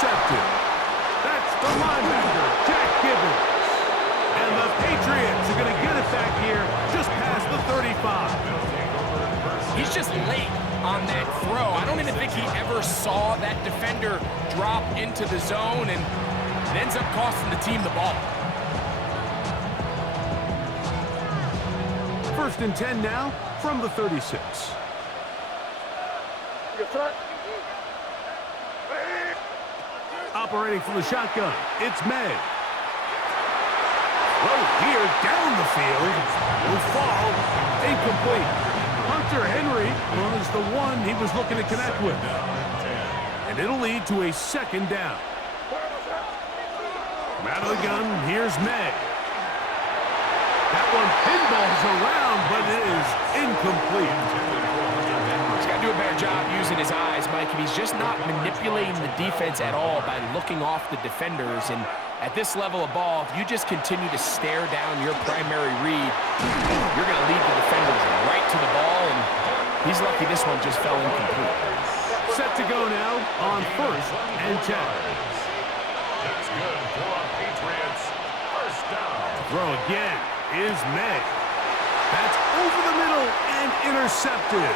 intercepted. That's the linebacker, Jack Gibbons. And the Patriots are going to get it back here just past the 35. He's just late on that throw. I don't even think he ever saw that defender drop into the zone, and it ends up costing the team the ball. 1st and 10 now from the 36. Operating from the shotgun, it's May. Throw here down the field. Will fall. Incomplete. Hunter Henry was the one he was looking to connect with. And it'll lead to a 2nd down. From out of the gun, here's May. That one pinballs around, but it is incomplete. He's got to do a better job using his eyes, Mike, and he's just not manipulating the defense at all by looking off the defenders. And at this level of ball, if you just continue to stare down your primary read, you're going to lead the defenders right to the ball, and he's lucky this one just fell incomplete. Set to go now on 1st and 10. That's good for Patriots. 1st down. Throw again is May. That's over the middle and intercepted.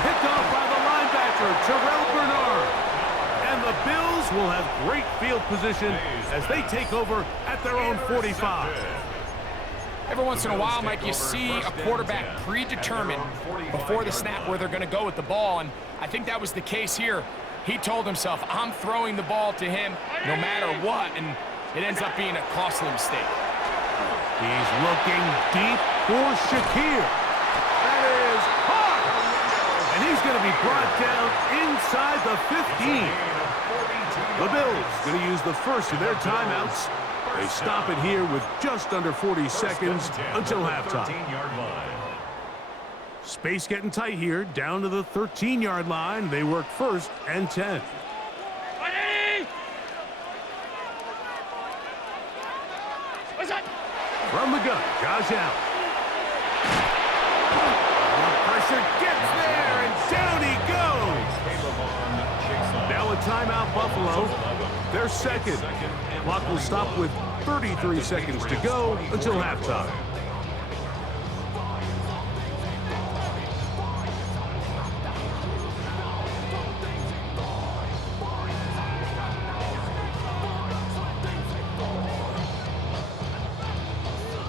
Picked off by the linebacker, Terrell Bernard. And the Bills will have great field position as they take over at their own 45. Every once in a while, Mike, you see a quarterback predetermined before the snap where they're going to go with the ball, and I think that was the case here. He told himself, I'm throwing the ball to him no matter what, and it ends up being a costly mistake. He's looking deep for Shakir. That is hard. And he's going to be brought down inside the 15. The Bills going to use the first of their timeouts. They stop it here with just under 40 seconds until halftime. Space getting tight here, down to the 13-yard line. They work 1st and 10. From the gun, Josh Allen. The pressure gets there, and down he goes. Now a timeout, Buffalo. Their 2nd. Clock will stop with 33 seconds to go until halftime.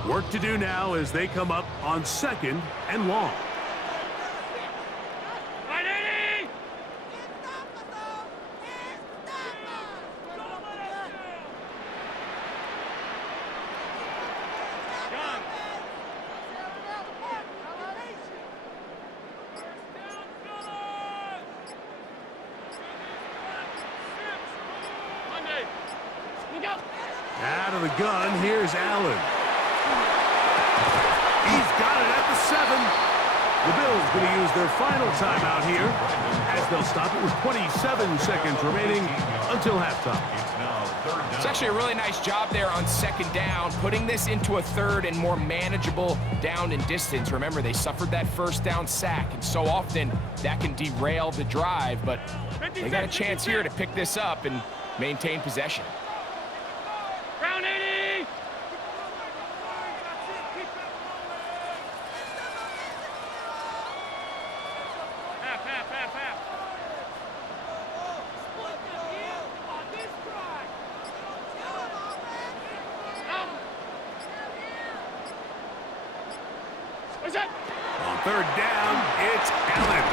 Work to do now as they come up on 2nd and long. Out of the gun, here's Allen. He's got it at the 7. The Bills going to use their final timeout here as they'll stop it with 27 seconds remaining until halftime. It's actually a really nice job there on 2nd down, putting this into a 3rd and more manageable down and distance. Remember, they suffered that 1st down sack, and so often that can derail the drive, but they got a chance here to pick this up and maintain possession. Round 80! On 3rd down, it's Allen.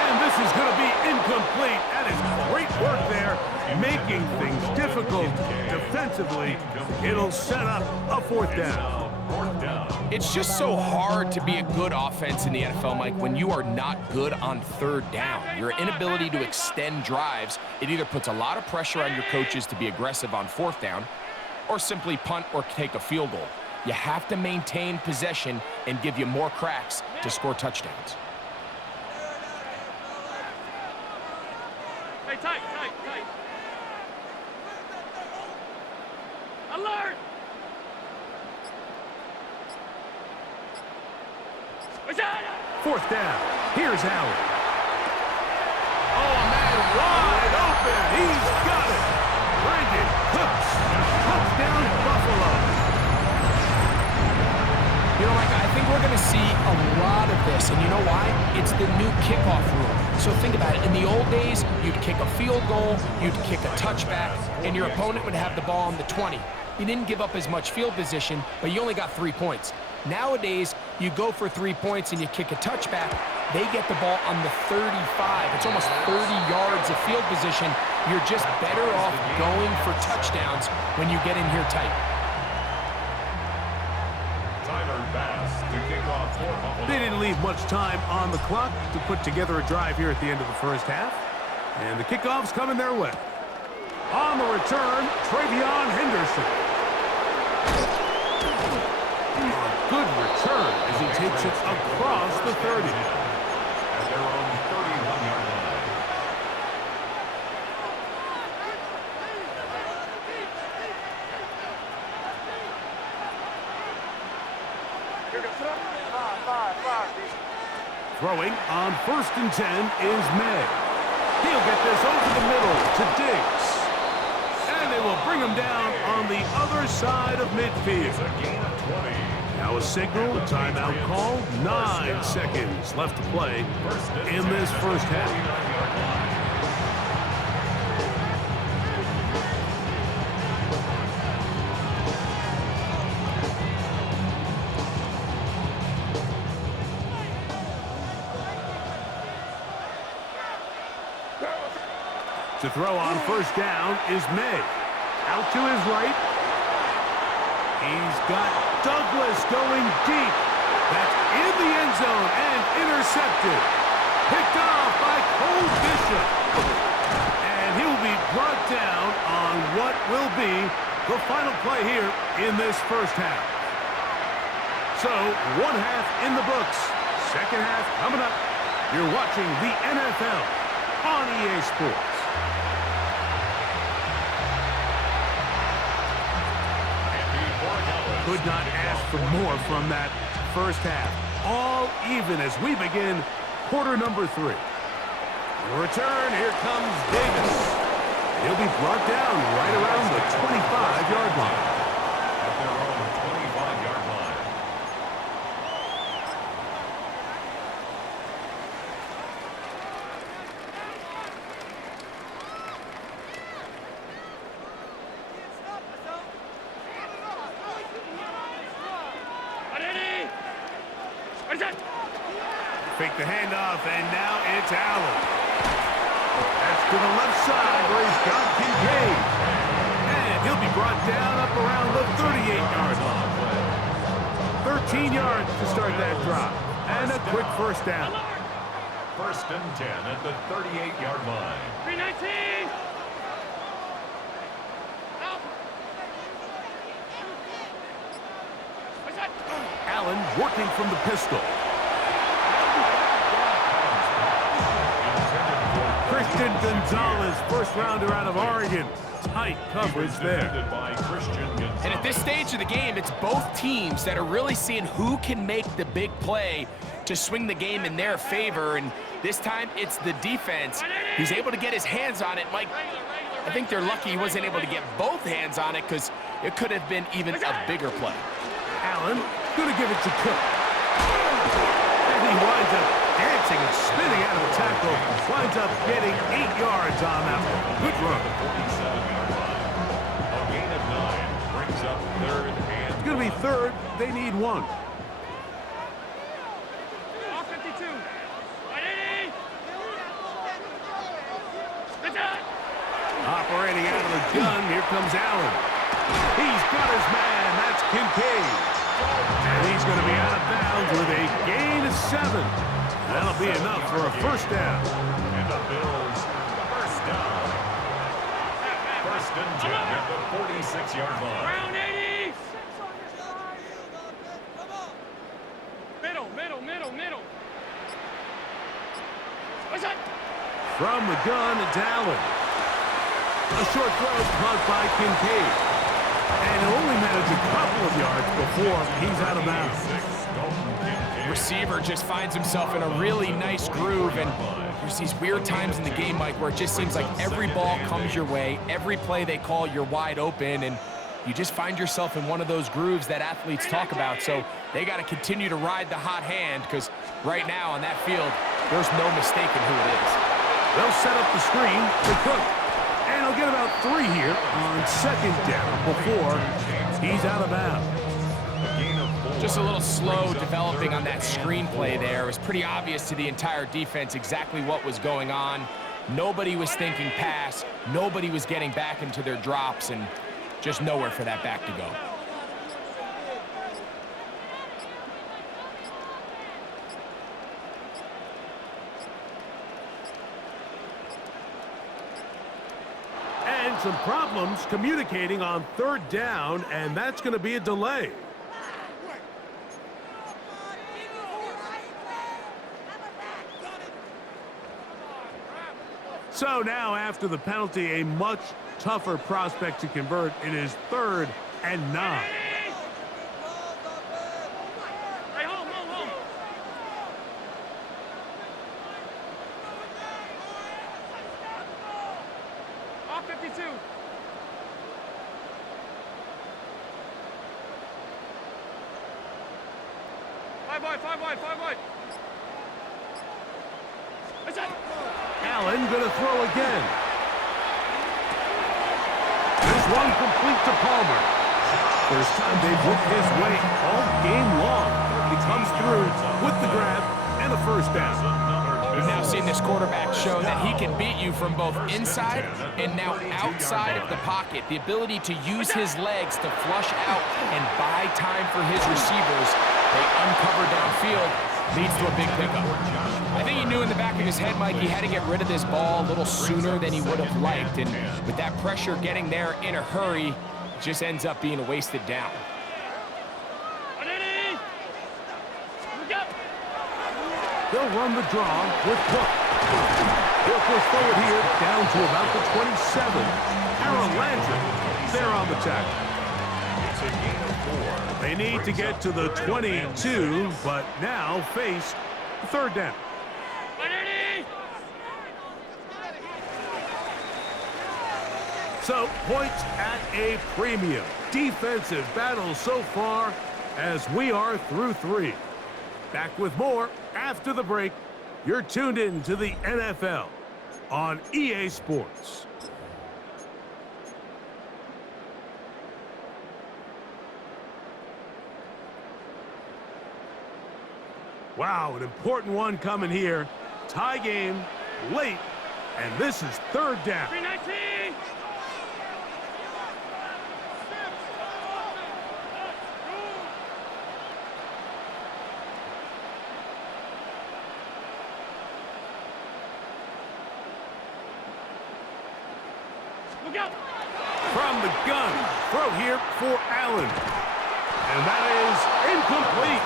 And this is going to be incomplete. That is great work there, making things difficult defensively. It'll set up a 4th down. It's just so hard to be a good offense in the NFL, Mike, when you are not good on 3rd down. Your inability to extend drives, it either puts a lot of pressure on your coaches to be aggressive on 4th down or simply punt or take a field goal. You have to maintain possession and give you more cracks to score touchdowns. Hey, tight. Alert! 4th down. Here's Allen. Oh, man, wide open. He's got it. Mike, I think we're going to see a lot of this, and you know why? It's the new kickoff rule. So think about it. In the old days, you'd kick a field goal, you'd kick a touchback, and your opponent would have the ball on the 20. You didn't give up as much field position, but you only got 3 points. Nowadays, you go for 3 points and you kick a touchback, they get the ball on the 35. It's almost 30 yards of field position. You're just better off going for touchdowns when you get in here tight. They didn't leave much time on the clock to put together a drive here at the end of the first half. And the kickoff's coming their way. On the return, Travion Henderson. A good return as he takes it across the 30. At their own 31-yard line. Throwing on 1st and 10 is May. He'll get this over the middle to Diggs. And they will bring him down on the other side of midfield. A gain of 20. Now a signal, a timeout call. 9 seconds left to play in this first half. To throw on 1st down is May. Out to his right. He's got Douglas going deep. That's in the end zone and intercepted. Picked off by Cole Bishop. And he'll be brought down on what will be the final play here in this first half. So, 1 half in the books. Second half coming up. You're watching the NFL on EA Sports. Could not ask for more from that first half. All even as we begin quarter number 3. On return, here comes Davis. He'll be brought down right around the 25-yard line. At their own 25-yard line. Fake the handoff, and now it's Allen. That's to the left side where he's got Kincaid. And he'll be brought down up around the 38-yard line. 13 yards to start that drive. And a quick first down. 1st and 10 at the 38-yard line. 319. Allen working from the pistol. Christian Gonzalez, first rounder out of Oregon. Tight coverage there. And at this stage of the game, it's both teams that are really seeing who can make the big play to swing the game in their favor. And this time, it's the defense. He's able to get his hands on it. Mike, I think they're lucky he wasn't able to get both hands on it because it could have been even a bigger play. Allen going to give it to Cook. And he winds up dancing and spinning out of the tackle. Winds up getting 8 yards on that one. Good run. 47-yard line. A gain of 9 brings up 3rd and It's going to be 3rd. They need 1. All 52. 180. Operating out of the gun, here comes Allen. He's got his man. That's Kincaid. And he's going to be out of bounds with a gain of 7. That'll be enough for a first down. And the Bills, first down. 1st and 10 at the 46-yard line. Round 80. Middle. What's that? From the gun, it's Allen. A short throw caught by Kincaid. And he'll only manage a couple of yards before he's out of bounds. Receiver just finds himself in a really nice groove, and there's these weird times in the game, Mike, where it just seems like every ball comes your way, every play they call, you're wide open, and you just find yourself in one of those grooves that athletes talk about. So they got to continue to ride the hot hand, because right now on that field, there's no mistaking who it is. They'll set up the screen to Cook. And he'll get about 3 here on 2nd down before he's out of bounds. Just a little slow developing on that screenplay there. It was pretty obvious to the entire defense exactly what was going on. Nobody was thinking pass. Nobody was getting back into their drops, and just nowhere for that back to go. And some problems communicating on 3rd down, and that's going to be a delay. So now, after the penalty, a much tougher prospect to convert. It is 3rd and 9. Hey, home. Off 52. Five wide. That's it. Allen going to throw again. This one complete to Palmer. First time they've looked his way all game long. He comes through with the grab and a 1st down. We've now seen this quarterback show that he can beat you from both inside and now outside of the pocket. The ability to use his legs to flush out and buy time for his receivers. They uncover downfield, leads to a big pickup. I think he knew in the back of his head, Mike, he had to get rid of this ball a little sooner than he would have liked. And with that pressure getting there in a hurry, it just ends up being a wasted down. They'll run the draw with Cook. He'll push forward here down to about the 27. Aaron Landry there on the tackle. It's a gain of 4. They need to get to the 22, but now face 3rd down. So, points at a premium. Defensive battle so far as we are through 3. Back with more after the break. You're tuned in to the NFL on EA Sports. Wow, an important one coming here. Tie game, late, and this is 3rd down. 319. Look out. From the gun, throw here for Allen. And that is incomplete.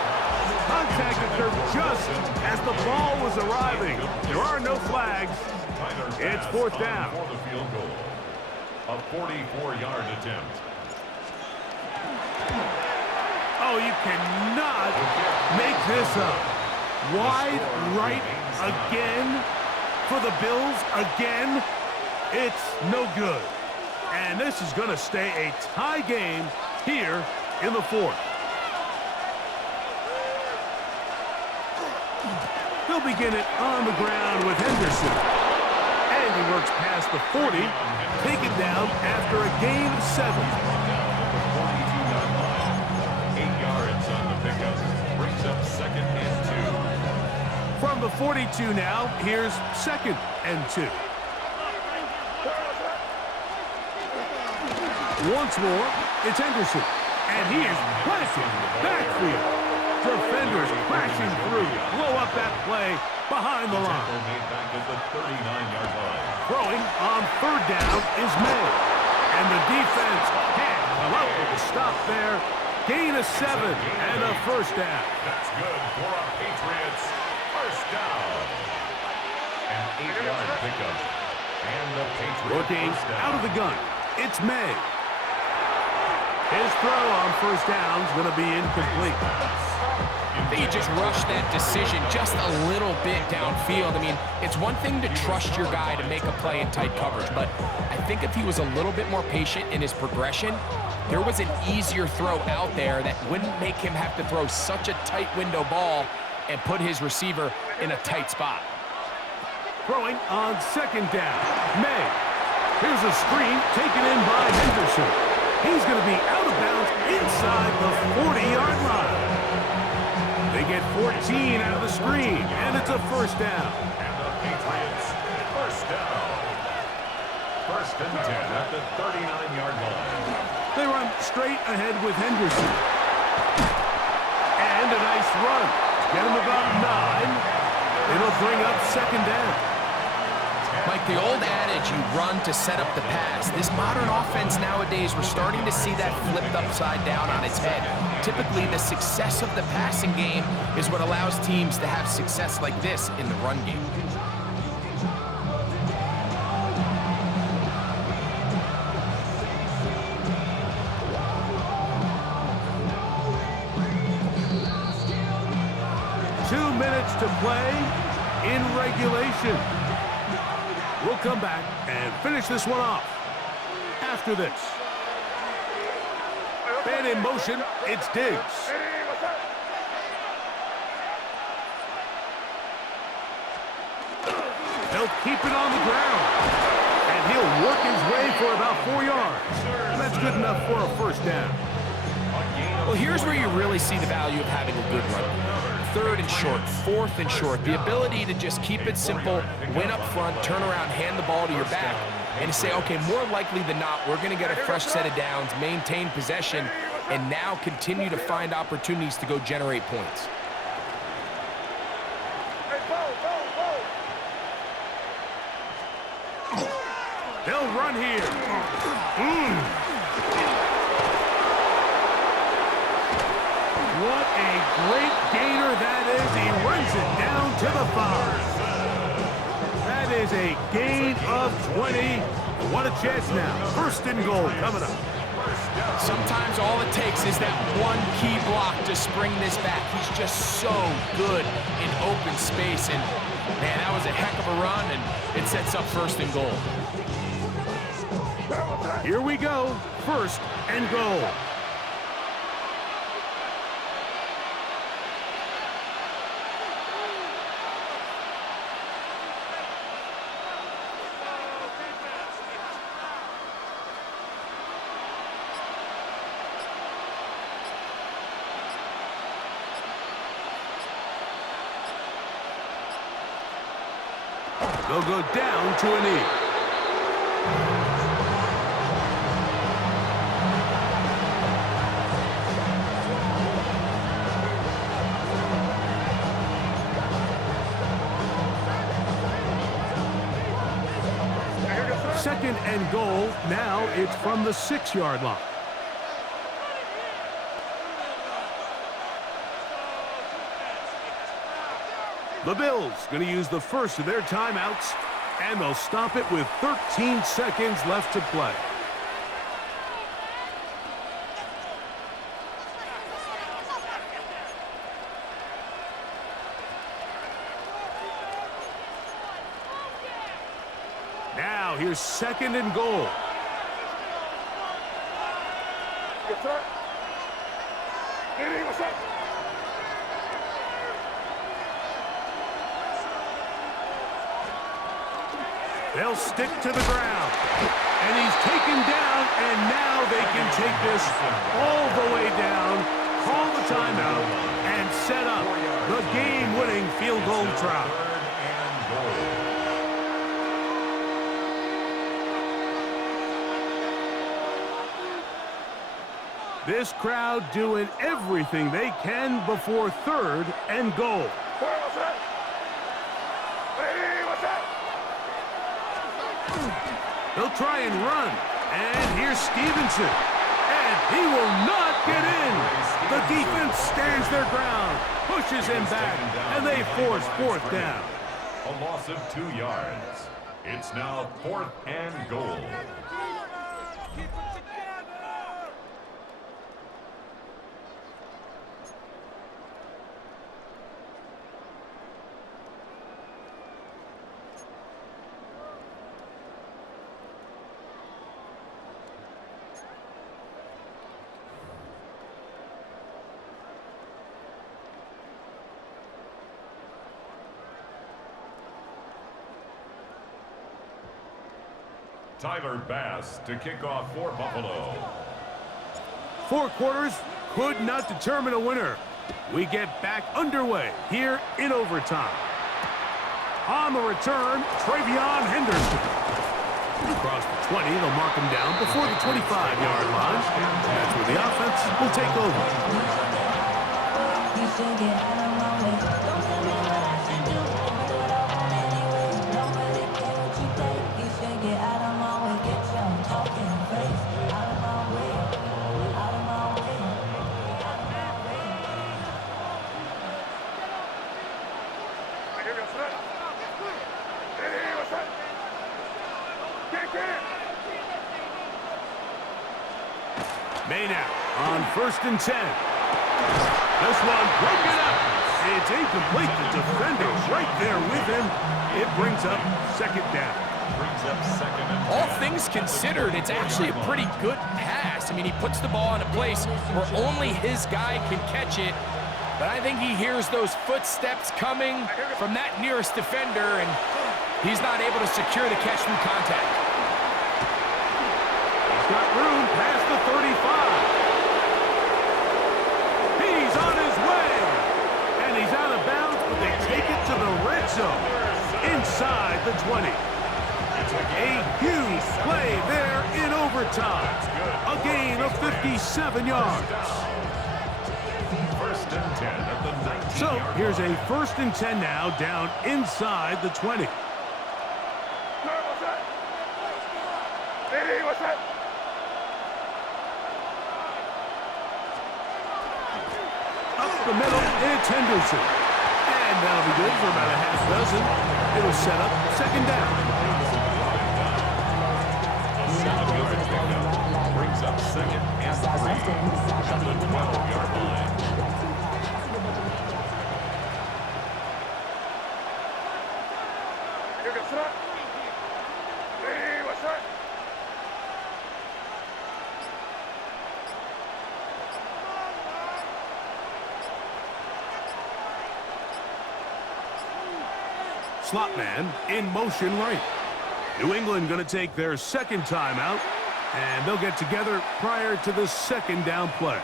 Contact occurred just as the ball was arriving. There are no flags. It's 4th down. For the field goal. A 44-yard attempt. Oh, you cannot make this up. Wide right again for the Bills again. It's no good. And this is going to stay a tie game here in the 4th. He'll begin it on the ground with Henderson. And he works past the 40, taken down after a gain of 7. 8 yards on the pickup. Brings up 2nd and 2. From the 42 now, here's 2nd and 2. Once more, it's Henderson. And he is planted backfield. Defenders crashing through. Blow up that play behind the line. Made back at the 39-yard line. Throwing on 3rd down is May. And the defense can't come up with a stop there. Gain of 7 and a 1st down. That's good for our Patriots. 1st down. An 8-yard pickup. And the Patriots Looking first down. out of the gun, it's May. His throw on 1st down is going to be incomplete. I think he just rushed that decision just a little bit downfield. I mean, it's one thing to trust your guy to make a play in tight coverage, but I think if he was a little bit more patient in his progression, there was an easier throw out there that wouldn't make him have to throw such a tight window ball and put his receiver in a tight spot. Throwing on second down. May. Here's a screen taken in by Henderson. He's going to be out of bounds inside the 40-yard line. They get 14 out of the screen, and it's a first down. And the Patriots, first down. First and 10 at the 39-yard line. They run straight ahead with Henderson. And a nice run. Get him about 9. It'll bring up second down. Like the old adage, you run to set up the pass. This modern offense nowadays, we're starting to see that flipped upside down on its head. Typically, the success of the passing game is what allows teams to have success like this in the run game. To play in regulation. We'll come back and finish this one off after this. And in motion, it's Diggs. He'll keep it on the ground. And he'll work his way for about 4 yards. That's good enough for a first down. Well, here's where you really see the value of having a good run. Third and short, fourth and short, the ability to just keep it simple, win up front, turn around, hand the ball to your back, and to say, okay, more likely than not, we're going to get a fresh set of downs, maintain possession, and now continue to find opportunities to go generate points. They'll run here. What a great gainer that is. He runs it down to the 5. That is a gain of 20. What a chance now. First and goal coming up. Sometimes all it takes is that one key block to spring this back. He's just so good in open space. And, man, that was a heck of a run, and it sets up first and goal. Here we go. First and goal. They'll go down to a knee. Second and goal. Now it's from the 6-yard line. The Bills going to use the first of their timeouts, and they'll stop it with 13 seconds left to play. Now here's second and goal. Yes, sir. What's up? They'll stick to the ground. And he's taken down, and now they can take this all the way down, call the timeout, and set up the game-winning field goal try. This crowd doing everything they can before third and goal. They'll try and run. And here's Stevenson. And he will not get in. The defense stands their ground, pushes him back, and they force fourth down. A loss of 2 yards. It's now 4th and goal. Tyler Bass to kick off for Buffalo. 4 quarters could not determine a winner. We get back underway here in overtime. On the return, Travion Henderson. Across the 20, they'll mark him down before the 25-yard line. That's where the offense will take over. Maynard on 1st and 10. This one broken up. It's incomplete. The defender right there with him. It brings up 2nd down. All things considered, it's actually a pretty good pass. I mean, he puts the ball in a place where only his guy can catch it. But I think he hears those footsteps coming from that nearest defender, and he's not able to secure the catch through contact. Got room past the 35. He's on his way. And he's out of bounds, but they take it to the red zone. Inside the 20. A huge play there in overtime. A gain of 57 yards. 1st and 10 at the 19. So here's a 1st and 10 now down inside the 20. What's that? The middle, it's Henderson. And that'll be good for about a half dozen. It'll set up 2nd down. A 7-yard pickup brings up 2nd and 3 at the 12-yard line. What's that? Slot man in motion right. New England going to take their 2nd timeout, and they'll get together prior to the 2nd down play.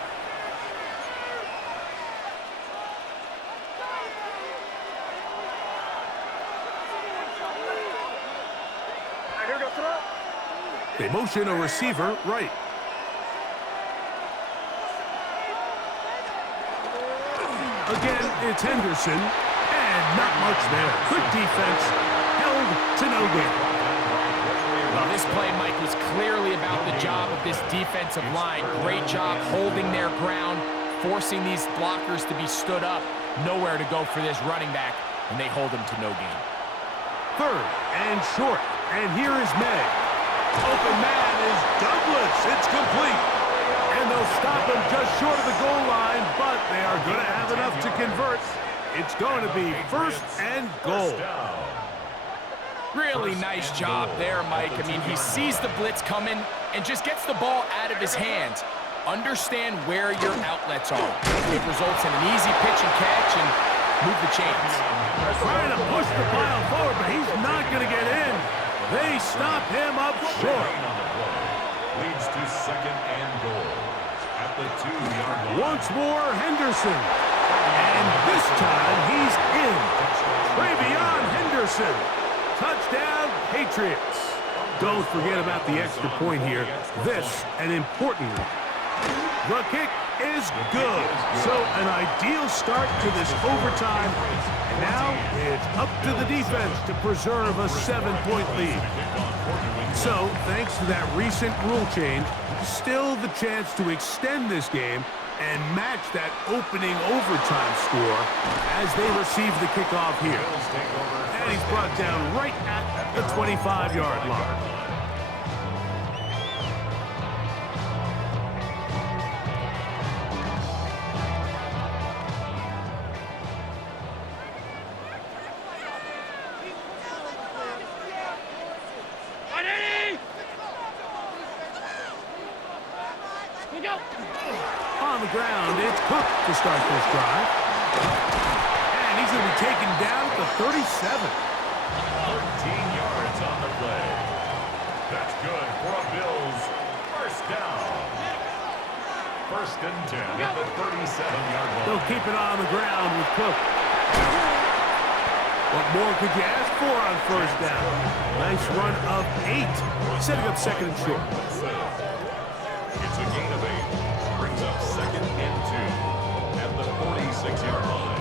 They motion a receiver right. Again, it's Henderson. And not much there. Good defense. Held to no gain. Well, this play, Mike, was clearly about the job of this defensive line. Great job holding their ground, forcing these blockers to be stood up. Nowhere to go for this running back, and they hold him to no gain. 3rd and short. And here is May. Open man is Douglas. It's complete. And they'll stop him just short of the goal line, but they are going to have enough to convert. It's going to be 1st and goal. Really nice job there, Mike. I mean, he sees the blitz coming and just gets the ball out of his hands. Understand where your outlets are. It results in an easy pitch and catch and move the chains. Trying to push the pile forward, but he's not going to get in. They stop him up short. Leads to 2nd and goal at the 2-yard line. Once more, Henderson. And this time, he's in. Travion Henderson. Touchdown, Patriots. Don't forget about the extra point here. This, an important one. The kick is good. So, an ideal start to this overtime. And now, it's up to the defense to preserve a 7-point lead. So, thanks to that recent rule change, still the chance to extend this game and match that opening overtime score as they receive the kickoff here. And he's brought down right at the 25-yard line. On the ground, it's Cook to start this drive. And he's going to be taken down at the 37. 13 yards on the play. That's good. down. First and 10 at the 37-yard line. They'll keep it on the ground with Cook. What more could you ask for on first down? Nice run of 8, setting up second and short. It's a gain of 8. Brings up second and 2 at the 46-yard line.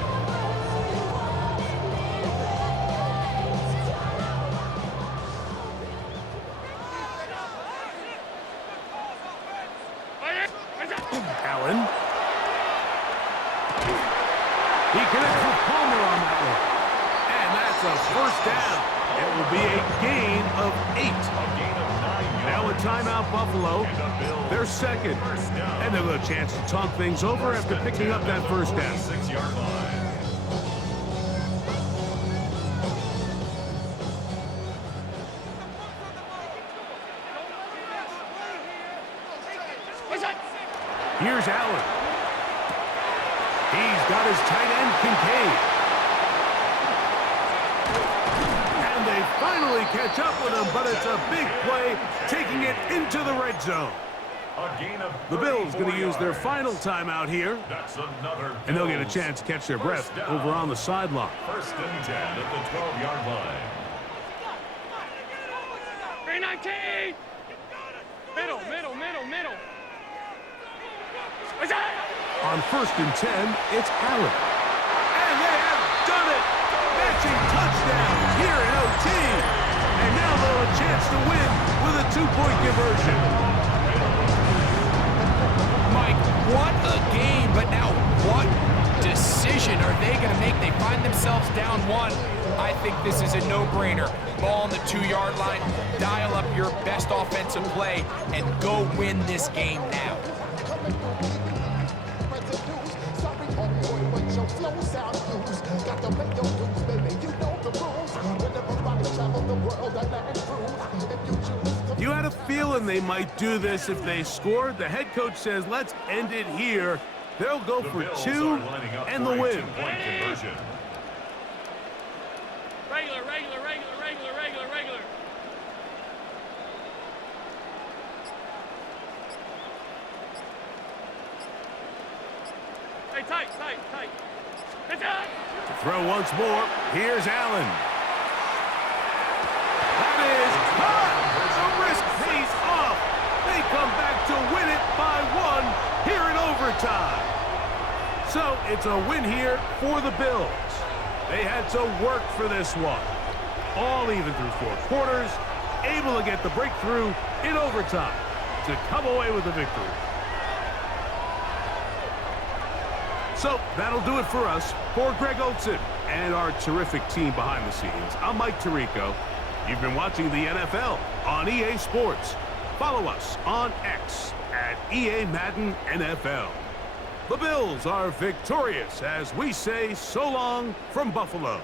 Allen. He connects with Palmer on that one. And that's a first down. It will be a gain of 8. A gain of 9 yards. Now a timeout, Buffalo. They're second. And they'll have a chance to talk things over after picking up that first down. 46-yard line. Here's Allen. He's got his tight end, Kincaid. And they finally catch up with him, but it's a big play, taking it into the red zone. A gain of The Bills going to 34 use their yards. final timeout here, That's another and they'll get a Bills. chance to catch their breath First down. over on the sideline. First and 10 at the 12-yard line. 319! Middle. On first and 10, it's Allen. And they have done it! Matching touchdowns here in OT. And now they'll have a chance to win with a 2-point conversion. Mike, what a game, but now what decision are they going to make? They find themselves down 1. I think this is a no-brainer. Ball on the 2-yard line, dial up your best offensive play, and go win this game now. You had a feeling they might do this if they scored. The head coach says, let's end it here. They'll go The for Bills 2 are lining up and for the a win. 2-point conversion. Regular. Hey, tight. It's out! To throw once more, here's Allen. That is caught! The risk pays off. They come back to win it by 1 here in overtime. So it's a win here for the Bills. They had to work for this one. All even through 4 quarters, able to get the breakthrough in overtime to come away with the victory. So that'll do it for us. For Greg Olson and our terrific team behind the scenes, I'm Mike Tirico. You've been watching the NFL on EA Sports. Follow us on X at EA Madden NFL. The Bills are victorious as we say so long from Buffalo.